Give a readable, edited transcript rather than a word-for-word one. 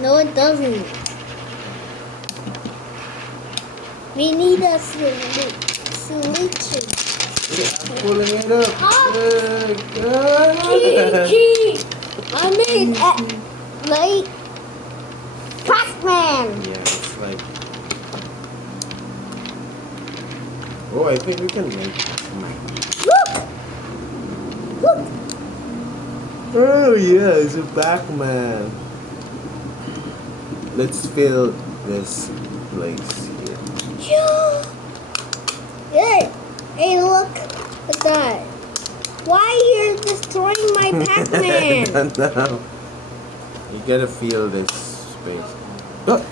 No, it doesn't. We need a solution. I'm pulling it up. Gee, I made like Pac-Man. Yeah, it's like. Oh, I think we can make Pac-Man. Look. Oh yeah, it's a Pac-Man. Let's fill this place here. Yeah. Hey, look at that. Why you're destroying my Pac-Man? No. You gotta feel this space. Oh.